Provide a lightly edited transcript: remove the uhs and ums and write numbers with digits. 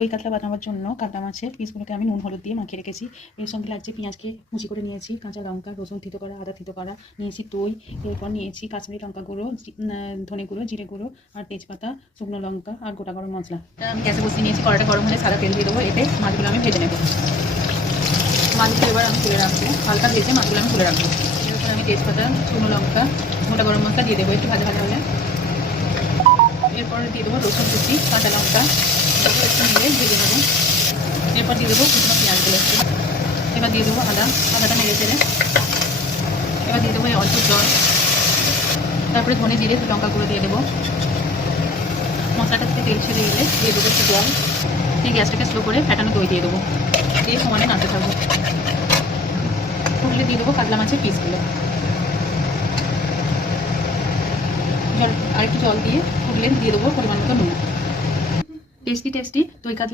দই কাতলা বানাবার জন্য কাতলা মাছের পিসগুলোকে আমি নুন হলুদ দিয়ে মাখিয়ে রেখেছি। এর সঙ্গে লাগছে পেঁয়াজকে কুচি করে নিয়েছি, কাঁচা লঙ্কা, রসুন থিতো করা, আদা থিতো করা, নিয়েছি দই, এরপর নিয়েছি কাশ্মীরি লঙ্কা গুঁড়ো, ধনে গুঁড়ো, জিরে গুঁড়ো আর তেজপাতা, শুকনো লঙ্কা আর গোটা গরম মশলা। আমি গ্যাসে বসিয়ে নিয়েছি, কড়াটা গরম হলে সাদা তেল দিয়ে দেবো। এতে মাছগুলো আমি ভেজে নেবো। মাছগুলো এবার আমি তুলে রাখবো, হালকা ভেজে মাছগুলো আমি তুলে রাখবো। এরপর আমি তেজপাতা, শুকনো লঙ্কা, গোটা গরম মশলা দিয়ে দেবো একটু ভাজা ভাজা হলে। এরপর দিয়ে দেবো রসুন কুচি, কাঁচা লঙ্কা, একটু নিয়ে ভেজে নেবো। এরপর দিয়ে দেবো কুচনো পেঁয়াজগুলো একটু। এবার দিয়ে দেবো আদাটা নেড়ে চেড়ে। এবার দিয়ে দেবো অল্প জল, তারপরে ধনে জিরে লঙ্কা গুঁড়ো দিয়ে দেবো। মশলাটা থেকে তেল ছেড়ে গেলে দিয়ে দেবো একটু জল, দিয়ে গ্যাসটাকে স্লো করে ফ্যাটানো দই দিয়ে দেবো। দিয়ে সমানে নাড়তে থাকবো। ফুটলে দিয়ে দেবো কাতলা মাছের পিসগুলো। আরেকটু জল দিয়ে ফুটলে দিয়ে দেবো পরিমাণ মতো নুন। টেস্টি দই কাতলা।